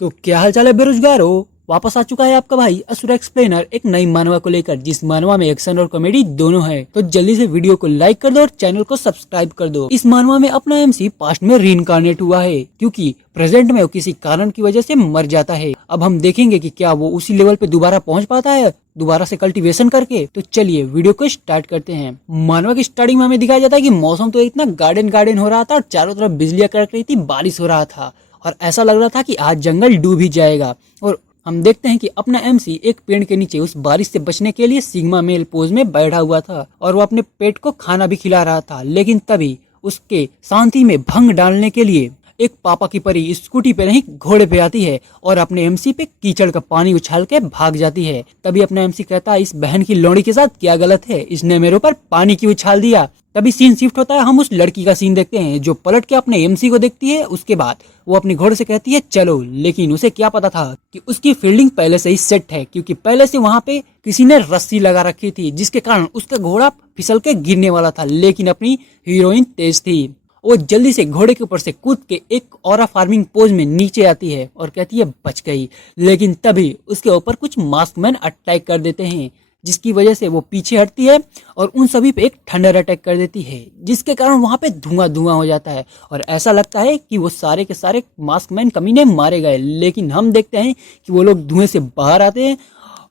तो क्या हाल चाल है बेरोजगार हो। वापस आ चुका है आपका भाई असुरा एक्सप्लेनर एक नई मानवा को लेकर, जिस मानवा में एक्शन और कॉमेडी दोनों है। तो जल्दी से वीडियो को लाइक कर दो और चैनल को सब्सक्राइब कर दो। इस मानवा में अपना एमसी पास्ट में रीइंकार्नेट हुआ है, क्योंकि प्रेजेंट में वो किसी कारण की वजह से मर जाता है। अब हम देखेंगे कि क्या वो उसी लेवल पे दोबारा पहुंच पाता है दोबारा से कल्टीवेशन करके। तो चलिए वीडियो को स्टार्ट करते हैं। मानवा की स्टार्टिंग में हमें दिखाया जाता है कि मौसम तो इतना गार्डन गार्डन हो रहा था और चारों तरफ बिजलियां कड़क रही थी, बारिश हो रहा था और ऐसा लग रहा था कि आज जंगल डूब ही जाएगा। और हम देखते हैं कि अपना एमसी एक पेड़ के नीचे उस बारिश से बचने के लिए सिग्मा मेल पोज में बैठा हुआ था और वो अपने पेट को खाना भी खिला रहा था। लेकिन तभी उसके शांति में भंग डालने के लिए एक पापा की परी स्कूटी पे नहीं घोड़े पे आती है और अपने एमसी पे कीचड़ का पानी उछाल के भाग जाती है। तभी अपना एमसी कहता है, इस बहन की लौड़ी के साथ क्या गलत है, इसने मेरे ऊपर पानी क्यों उछाल दिया। तभी सीन शिफ्ट होता है, हम उस लड़की का सीन देखते हैं जो पलट के अपने एमसी को देखती है। उसके बाद वो अपने घोड़े से कहती है चलो, लेकिन उसे क्या पता था कि उसकी फील्डिंग पहले से ही सेट है, क्योंकि पहले से वहां पे किसी ने रस्सी लगा रखी थी जिसके कारण उसका घोड़ा फिसल के गिरने वाला था। लेकिन अपनी हीरोइन तेज थी, वो जल्दी से घोड़े के ऊपर से कूद के एक ऑरा फार्मिंग पोज में नीचे आती है और कहती है बच गई। लेकिन तभी उसके ऊपर कुछ मास्कमैन अटैक कर देते हैं, जिसकी वजह से वो पीछे हटती है और उन सभी पे एक थंडर अटैक कर देती है, जिसके कारण वहां पे धुआं धुआं हो जाता है और ऐसा लगता है कि वो सारे के सारे मास्कमैन कमीने मारे गए। लेकिन हम देखते हैं कि वो लोग धुएं से बाहर आते हैं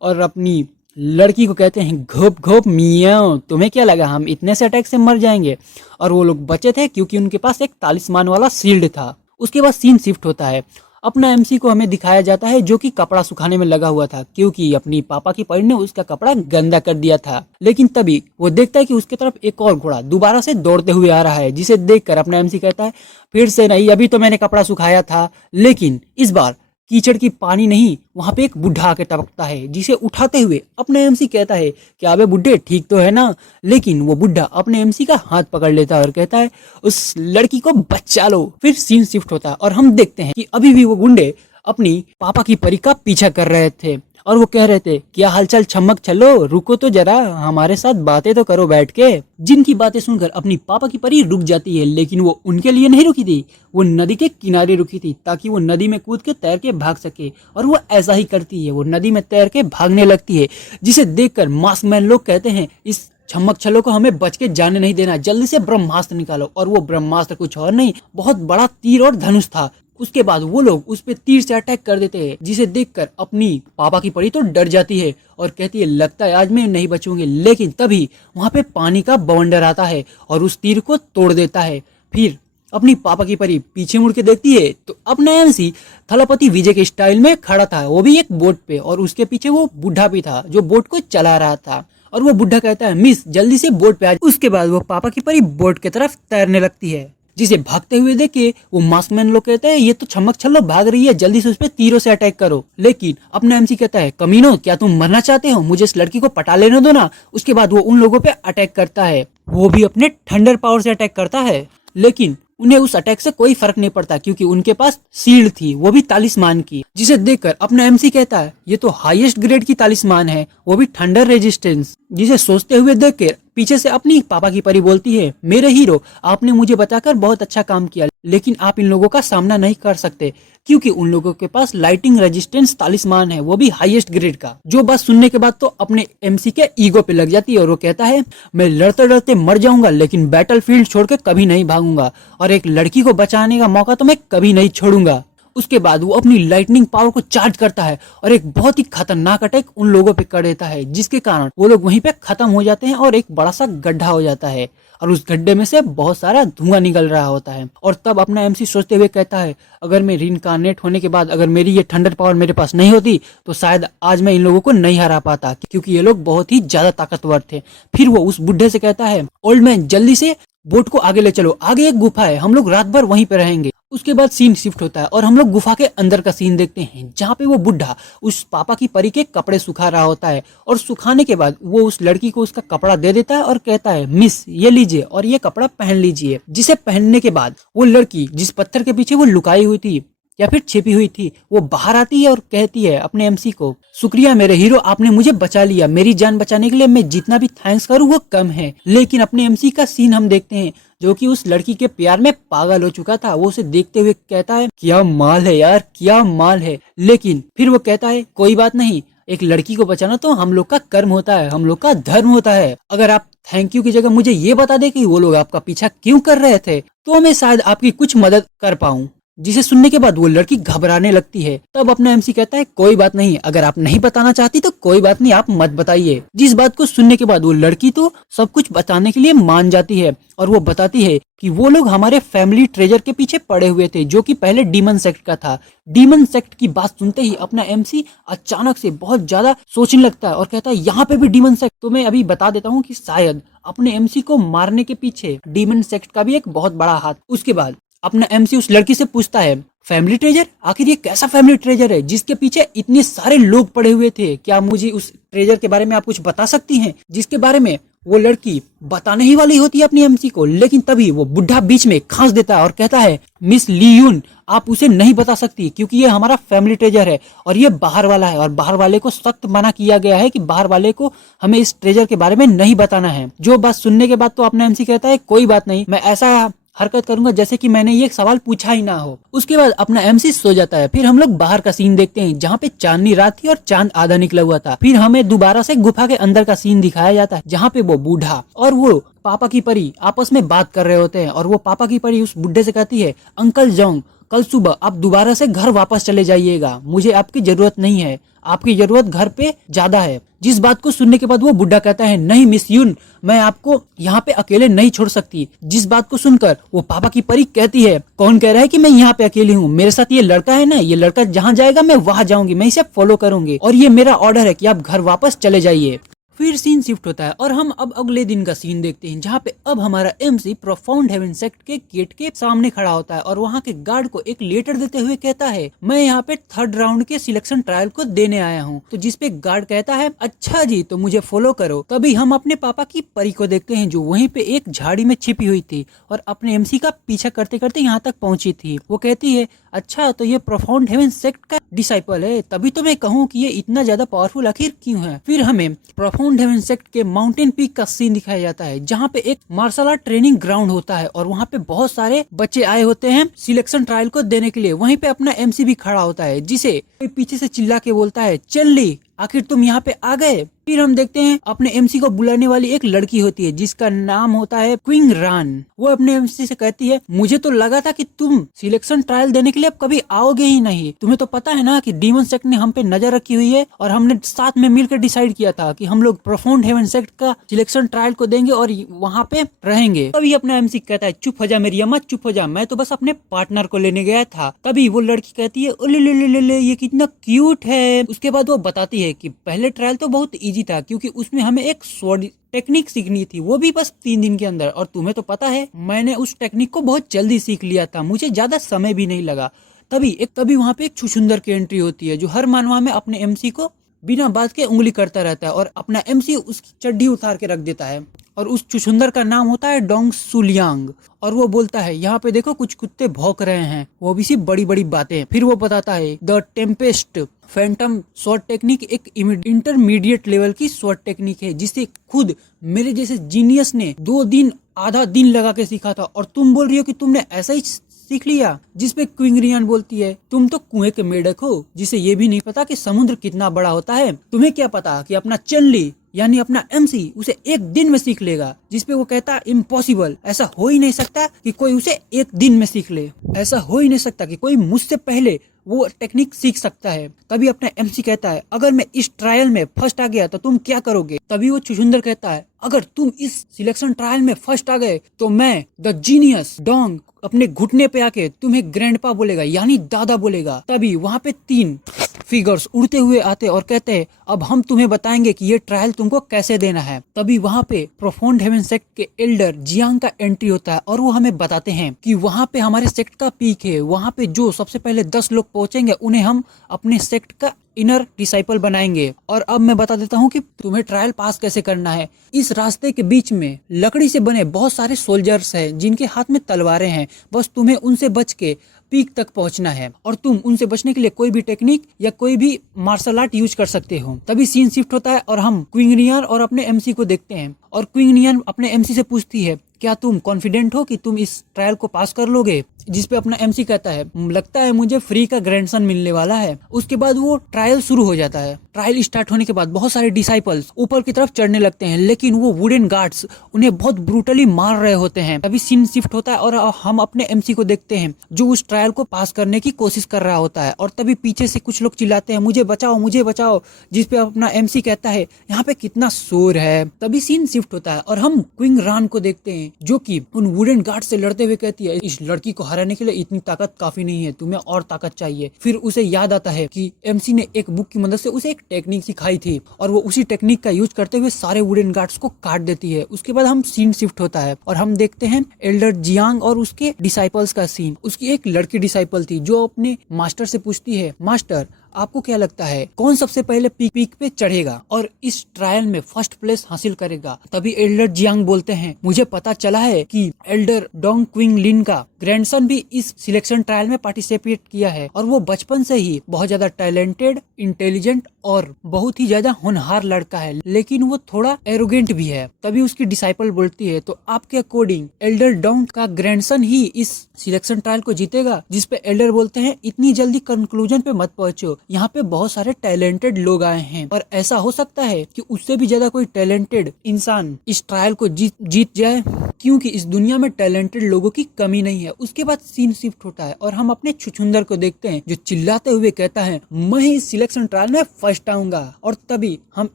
और अपनी लड़की को कहते हैं घोप घोप मियाओ, तुम्हें क्या लगा हम इतने से अटैक से मर जाएंगे। और वो लोग बचे थे क्योंकि उनके पास एक तालिस्मान वाला शील्ड था। उसके बाद सीन शिफ्ट होता है, अपना एमसी को हमें दिखाया जाता है जो कि कपड़ा सुखाने में लगा हुआ था, क्योंकि अपनी पापा की परी ने उसका कपड़ा गंदा कर दिया था। लेकिन तभी वो देखता है कि उसके तरफ एक और घोड़ा दोबारा से दौड़ते हुए आ रहा है, जिसे देखकर अपना एमसी कहता है फिर से नहीं, अभी तो मैंने कपड़ा सुखाया था। लेकिन इस बार कीचड़ की पानी नहीं, वहां पे एक बुढ़ा आके टपकता है, जिसे उठाते हुए अपने एमसी कहता है कि अबे बुढ़े ठीक तो है ना। लेकिन वो बुढ़ा अपने एमसी का हाथ पकड़ लेता है और कहता है उस लड़की को बचा लो। फिर सीन शिफ्ट होता है और हम देखते हैं कि अभी भी वो गुंडे अपनी पापा की परी का पीछा कर रहे थे और वो कह रहे थे क्या हालचाल छमक चलो, रुको तो जरा, हमारे साथ बातें तो करो बैठ के। जिनकी बातें सुनकर अपनी पापा की परी रुक जाती है, लेकिन वो उनके लिए नहीं रुकी थी, वो नदी के किनारे रुकी थी ताकि वो नदी में कूद के तैर के भाग सके। और वो ऐसा ही करती है, वो नदी में तैर के भागने लगती है, जिसे देखकर मास्कमैन लोग कहते हैं इस छमक छल्लो को हमें बच के जाने नहीं देना, जल्दी से ब्रह्मास्त्र निकालो। और वो ब्रह्मास्त्र कुछ और नहीं, बहुत बड़ा तीर और धनुष था। उसके बाद वो लोग उस पे तीर से अटैक कर देते हैं, जिसे देखकर अपनी पापा की परी तो डर जाती है और कहती है लगता है आज मैं नहीं बचूंगी। लेकिन तभी वहां पे पानी का बवंडर आता है और उस तीर को तोड़ देता है। फिर अपनी पापा की परी पीछे मुड़ के देखती है तो अपना एमसी थलपति विजय के स्टाइल में खड़ा था, वो भी एक बोट पे, और उसके पीछे वो बुढ़ा भी था जो बोट को चला रहा था। और वो बुढ़ा कहता है मिस जल्दी से बोट पे आ। उसके बाद वो पापा की परी बोट की तरफ तैरने लगती है, जिसे भागते हुए देखे वो मास्कमैन लोग कहते हैं ये तो छमक छल्लो भाग रही है, जल्दी से उस पे तीरों से अटैक करो। लेकिन अपना एमसी कहता है कमीनो क्या तुम मरना चाहते हो, मुझे इस लड़की को पटा लेने दो ना। उसके बाद वो उन लोगों पे अटैक करता है, वो भी अपने थंडर पावर से अटैक करता है। लेकिन उन्हें उस अटैक से कोई फर्क नहीं पड़ता, क्योंकि उनके पास शील्ड थी, वो भी तालिस्मान की, जिसे देखकर अपना एमसी कहता है ये तो हाईएस्ट ग्रेड की तालिस्मान है, वो भी थंडर रेजिस्टेंस। जिसे सोचते हुए देखकर पीछे से अपनी पापा की परी बोलती है मेरे हीरो, आपने मुझे बचाकर बहुत अच्छा काम किया, लेकिन आप इन लोगों का सामना नहीं कर सकते, क्योंकि उन लोगों के पास लाइटिंग रेजिस्टेंस तालिस्मान है, वो भी हाईएस्ट ग्रेड का। जो बात सुनने के बाद तो अपने एमसी के ईगो पे लग जाती है और वो कहता है मैं लड़ते लड़ते मर जाऊंगा, लेकिन बैटलफील्ड छोड़ के कभी नहीं भागूंगा और एक लड़की को बचाने का मौका तो मैं कभी नहीं छोड़ूंगा। उसके बाद वो अपनी लाइटनिंग पावर को चार्ज करता है और एक बहुत ही खतरनाक अटैक उन लोगों पे कर देता है, जिसके कारण वो लोग वहीं पे खत्म हो जाते हैं और एक बड़ा सा गड्ढा हो जाता है और उस गड्ढे में से बहुत सारा धुआं निकल रहा होता है। और तब अपना एमसी सोचते हुए कहता है अगर मैं रीइंकार्नेट होने के बाद अगर मेरी ये थंडर पावर मेरे पास नहीं होती तो शायद आज मैं इन लोगों को नहीं हरा पाता, क्योंकि ये लोग बहुत ही ज्यादा ताकतवर थे। फिर वो उस बुढ़े से कहता है ओल्ड मैन जल्दी से बोट को आगे ले चलो, आगे एक गुफा है, हम लोग रात भर वहीं पे रहेंगे। उसके बाद सीन शिफ्ट होता है और हम लोग गुफा के अंदर का सीन देखते हैं, जहाँ पे वो बुढ़ा उस पापा की परी के कपड़े सुखा रहा होता है और सुखाने के बाद वो उस लड़की को उसका कपड़ा दे देता है और कहता है मिस ये लीजिए और ये कपड़ा पहन लीजिए। जिसे पहनने के बाद वो लड़की जिस पत्थर के पीछे वो लुकाई हुई थी या फिर छिपी हुई थी। वो बाहर आती है और कहती है अपने एमसी को, शुक्रिया मेरे हीरो, आपने मुझे बचा लिया, मेरी जान बचाने के लिए मैं जितना भी थैंक्स करूँ वो कम है। लेकिन अपने एमसी का सीन हम देखते हैं जो कि उस लड़की के प्यार में पागल हो चुका था। वो उसे देखते हुए कहता है, क्या माल है यार, क्या माल है। लेकिन फिर वो कहता है, कोई बात नहीं, एक लड़की को बचाना तो हम लोग का कर्म होता है, हम लोग का धर्म होता है। अगर आप थैंक यू की जगह मुझे ये बता दे कि वो लोग आपका पीछा क्यों कर रहे थे, तो मैं शायद आपकी कुछ मदद कर पाऊँ। जिसे सुनने के बाद वो लड़की घबराने लगती है। तब अपना एमसी कहता है, कोई बात नहीं, अगर आप नहीं बताना चाहती तो कोई बात नहीं, आप मत बताइए। जिस बात को सुनने के बाद वो लड़की तो सब कुछ बताने के लिए मान जाती है और वो बताती है कि वो लोग हमारे फैमिली ट्रेजर के पीछे पड़े हुए थे, जो कि पहले डीमन सेक्ट का था। डीमन सेक्ट की बात सुनते ही अपना एमसी अचानक से बहुत ज्यादा सोचने लगता है और कहता है, यहाँ पे भी डीमन सेक्ट। तो मैं अभी बता देता हूँ कि शायद अपने एमसी को मारने के पीछे डीमन सेक्ट का भी एक बहुत बड़ा हाथ। उसके बाद अपना एमसी उस लड़की से पूछता है, फैमिली ट्रेजर, आखिर ये कैसा फैमिली ट्रेजर है जिसके पीछे इतने सारे लोग पड़े हुए थे? क्या मुझे उस ट्रेजर के बारे में आप कुछ बता सकती हैं? जिसके बारे में वो लड़की बताने ही वाली होती है अपनी एमसी को, लेकिन तभी वो बुढ़ा बीच में खांस देता है और कहता है, मिस ली यून, आप उसे नहीं बता सकती क्योंकि ये हमारा फैमिली ट्रेजर है और ये बाहर वाला है और बाहर वाले को सख्त मना किया गया है कि बाहर वाले को हमें इस ट्रेजर के बारे में नहीं बताना है। जो बात सुनने के बाद तो अपना एमसी कहता है, कोई बात नहीं, मैं ऐसा हरकत करूंगा जैसे कि मैंने ये सवाल पूछा ही ना हो। उसके बाद अपना एमसी सो जाता है। फिर हम लोग बाहर का सीन देखते हैं जहाँ पे चांदनी रात थी और चांद आधा निकला हुआ था। फिर हमें दोबारा से गुफा के अंदर का सीन दिखाया जाता है जहाँ पे वो बूढ़ा और वो पापा की परी आपस में बात कर रहे होते हैं और वो पापा की परी उस बुढ़े से कहती है, अंकल जोंग, कल सुबह आप दोबारा से घर वापस चले जाइएगा, मुझे आपकी जरूरत नहीं है, आपकी जरूरत घर पे ज्यादा है। जिस बात को सुनने के बाद वो बुढ़ा कहता है, नहीं मिस यून, मैं आपको यहाँ पे अकेले नहीं छोड़ सकती। जिस बात को सुनकर वो पापा की परी कहती है, कौन कह रहा है कि मैं यहाँ पे अकेली हूँ? मेरे साथ ये लड़का है ना, ये लड़का जहाँ जाएगा मैं वहाँ जाऊंगी, मैं इसे फॉलो करूंगी और ये मेरा ऑर्डर है कि आप घर वापस चले जाइए। फिर सीन शिफ्ट होता है और हम अब अगले दिन का सीन देखते हैं जहाँ पे अब हमारा एमसी प्रोफाउंड हेवन सेक्ट के गेट के सामने खड़ा होता है और वहाँ के गार्ड को एक लेटर देते हुए कहता है, मैं यहाँ पे 3rd राउंड के सिलेक्शन ट्रायल को देने आया हूँ। तो जिसपे गार्ड कहता है, अच्छा जी, तो मुझे फॉलो करो। तभी हम अपने पापा की परी को देखते हैं जो वहीं पे एक झाड़ी में छिपी हुई थी और अपने एमसी का पीछा करते करते यहाँ तक पहुंची थी। वो कहती है, अच्छा तो ये प्रोफाउंड हेवन सेक्ट का डिसाइपल है, तभी तो मैं कहूँ कि ये इतना ज्यादा पावरफुल आखिर क्यों है। फिर हमें प्रोफाउंड हेवन सेक्ट के माउंटेन पीक का सीन दिखाया जाता है जहाँ पे एक मार्शल आर्ट ट्रेनिंग ग्राउंड होता है और वहाँ पे बहुत सारे बच्चे आए होते हैं सिलेक्शन ट्रायल को देने के लिए। वहीं पे अपना एमसी भी खड़ा होता है जिसे पीछे से चिल्ला के बोलता है, चल ली, आखिर तुम यहाँ पे आ गए। फिर हम देखते हैं अपने एमसी को बुलाने वाली एक लड़की होती है जिसका नाम होता है क्विंग रान। वो अपने एमसी से कहती है, मुझे तो लगा था कि तुम सिलेक्शन ट्रायल देने के लिए अब कभी आओगे ही नहीं। तुम्हें तो पता है ना कि डीमन सेक्ट ने हम पे नजर रखी हुई है और हमने साथ में मिलकर डिसाइड किया था कि हम लोग प्रोफाउंड हेवन सेक्ट का सिलेक्शन ट्रायल को देंगे और वहाँ पे रहेंगे। तभी अपना एमसी कहता है, चुप हो जा मेरी अम्मा, चुप हो जा, मैं तो बस अपने पार्टनर को लेने गया था। तभी वो लड़की कहती है, ओले ले ले ले ले, ये कितना क्यूट है। उसके बाद वो बताती है कि पहले ट्रायल तो बहुत इजी था क्योंकि उसमें हमें एक स्वॉर्ड टेक्निक सीखनी थी, वो भी बस 3 दिन के अंदर, और तुम्हें तो पता है मैंने उस टेक्निक को बहुत जल्दी सीख लिया था, मुझे ज्यादा समय भी नहीं लगा। तभी वहाँ पे एक छुछुंदर की एंट्री होती है जो हर मानवा में अपने एमसी को बिना बात के उंगली करता रहता है और अपना एमसी उसकी चड्डी उतार के रख देता है और उस छुछुंदर का नाम होता है डोंग सुलियांग। और वो बोलता है, यहाँ पे देखो कुछ कुत्ते भौंक रहे हैं, वो भी सिर्फ बड़ी बड़ी बातें। फिर वो बताता है, the Tempest Phantom short technique एक इंटरमीडिएट लेवल की शॉर्ट टेक्निक है जिसे खुद मेरे जैसे जीनियस ने 2 दिन आधा दिन लगा के सीखा था और तुम बोल रही हो कि तुमने ऐसा ही सीख लिया। जिसपे क्विंग रियान बोलती है, तुम तो कुएं के मेढक हो जिसे ये भी नहीं पता कि समुद्र कितना बड़ा होता है। तुम्हें क्या पता कि अपना चेन-ली यानी अपना एमसी उसे 1 दिन में सीख लेगा। जिसपे वो कहता है, इम्पॉसिबल, ऐसा हो ही नहीं सकता कि कोई उसे 1 दिन में सीख ले, ऐसा हो ही नहीं सकता कि कोई मुझसे पहले वो टेक्निक सीख सकता है। तभी अपना एमसी कहता है, अगर मैं इस ट्रायल में फर्स्ट आ गया तो तुम क्या करोगे? तभी वो छुछुंदर कहता है, अगर तुम इस सिलेक्शन ट्रायल में फर्स्ट आ गए तो मैं द जीनियस डोंग अपने घुटने पे आके तुम्हें ग्रैंडपा बोलेगा यानी दादा बोलेगा। तभी वहाँ पे 3 फिगर्स उड़ते हुए आते और कहते हैं, अब हम तुम्हें बताएंगे कि ये ट्रायल तुमको कैसे देना है। तभी वहाँ पे प्रोफाउंड हेवन सेक्ट के एल्डर जियांग का एंट्री होता है और वो हमें बताते हैं कि वहाँ पे हमारे सेक्ट का पीक है, वहाँ पे जो सबसे पहले 10 लोग पहुंचेंगे उन्हें हम अपने सेक्ट का इनर डिसाइपल बनाएंगे। और अब मैं बता देता हूँ कि तुम्हें ट्रायल पास कैसे करना है। इस रास्ते के बीच में लकड़ी से बने बहुत सारे सोल्जर्स हैं जिनके हाथ में तलवारें हैं, बस तुम्हें उनसे बच के पीक तक पहुंचना है और तुम उनसे बचने के लिए कोई भी टेक्निक या कोई भी मार्शल आर्ट यूज कर सकते हो। तभी सीन शिफ्ट होता है और हम क्विंग नियर और अपने एमसी को देखते हैं और क्विंग नियर अपने एमसी से पूछती है, क्या तुम कॉन्फिडेंट हो कि तुम इस ट्रायल को पास कर लोगे? जिस पे अपना एमसी कहता है, लगता है मुझे फ्री का ग्रैंडसन मिलने वाला है। उसके बाद वो ट्रायल शुरू हो जाता है। ट्रायल स्टार्ट होने के बाद बहुत सारे डिसाइपल्स ऊपर की तरफ चढ़ने लगते हैं, लेकिन वो वुडन गार्ड्स उन्हें बहुत ब्रूटली मार रहे होते हैं। तभी सीन शिफ्ट होता है और हम अपने एमसी को देखते हैं जो उस ट्रायल को पास करने की कोशिश कर रहा होता है। और तभी पीछे से कुछ लोग चिल्लाते हैं, मुझे बचाओ मुझे बचाओ, जिस पे अपना एमसी कहता है, यहाँ पे कितना शोर है। तभी सीन शिफ्ट होता है और हम क्विंग रान को देखते हैं जो कि उन वुडन गार्ड से लड़ते हुए कहती है, इस लड़की को हराने के लिए इतनी ताकत काफी नहीं है, तुम्हें और ताकत चाहिए। फिर उसे याद आता है कि एमसी ने एक बुक की मदद से उसे एक टेक्निक सिखाई थी और वो उसी टेक्निक का यूज करते हुए सारे वुडन गार्ड्स को काट देती है। उसके बाद हम सीन शिफ्ट होता है और हम देखते हैं एल्डर जियांग और उसके डिसाइपल्स का सीन। उसकी एक लड़की डिसाइपल थी जो अपने मास्टर से पूछती है, मास्टर आपको क्या लगता है कौन सबसे पहले पीक पे चढ़ेगा और इस ट्रायल में फर्स्ट प्लेस हासिल करेगा? तभी एल्डर जियांग बोलते हैं, मुझे पता चला है कि एल्डर डोंग क्विंग लिन का ग्रैंडसन भी इस सिलेक्शन ट्रायल में पार्टिसिपेट किया है और वो बचपन से ही बहुत ज्यादा टैलेंटेड, इंटेलिजेंट और बहुत ही ज्यादा होनहार लड़का है, लेकिन वो थोड़ा एरोगेंट भी है। तभी उसकी डिसाइपल बोलती है, तो आपके अकॉर्डिंग एल्डर डोंग का ग्रैंडसन ही इस सिलेक्शन ट्रायल को जीतेगा? जिस पे एल्डर बोलते हैं, इतनी जल्दी कंक्लूजन पे मत पहुंचो, यहाँ पे बहुत सारे टैलेंटेड लोग आए हैं और ऐसा हो सकता है कि उससे भी ज्यादा कोई टैलेंटेड इंसान इस ट्रायल को जीत जाए, क्योंकि इस दुनिया में टैलेंटेड लोगों की कमी नहीं है। उसके बाद सीन शिफ्ट होता है और हम अपने छुछुंदर को देखते हैं जो चिल्लाते हुए कहता है, मैं ही इस सिलेक्शन ट्रायल में फर्स्ट आऊंगा। और तभी हम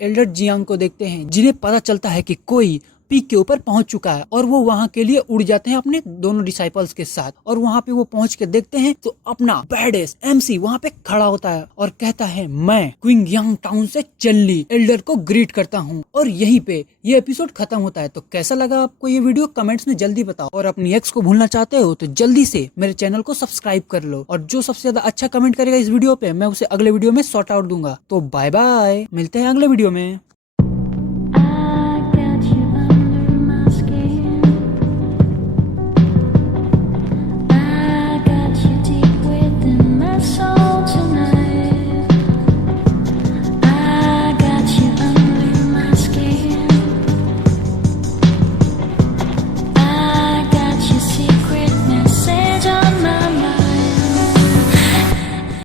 एल्डर जियांग को देखते हैं जिन्हें पता चलता है कि कोई पीक के ऊपर पहुंच चुका है और वो वहां के लिए उड़ जाते हैं अपने दोनों डिसाइपल्स के साथ। और वहां पे वो पहुंच के देखते हैं तो अपना बैडेस्ट एमसी वहां पे खड़ा होता है और कहता है, मैं क्विंग यांग टाउन से चेनली एल्डर को ग्रीट करता हूं। और यहीं पे ये एपिसोड खत्म होता है। तो कैसा लगा आपको ये वीडियो कमेंट्स में जल्दी बताओ, और अपनी एक्स को भूलना चाहते हो तो जल्दी से मेरे चैनल को सब्सक्राइब कर लो, और जो सबसे ज्यादा अच्छा कमेंट करेगा इस वीडियो पे मैं उसे अगले वीडियो में सॉर्ट आउट दूंगा। तो बाय बाय, मिलते हैं अगले वीडियो में।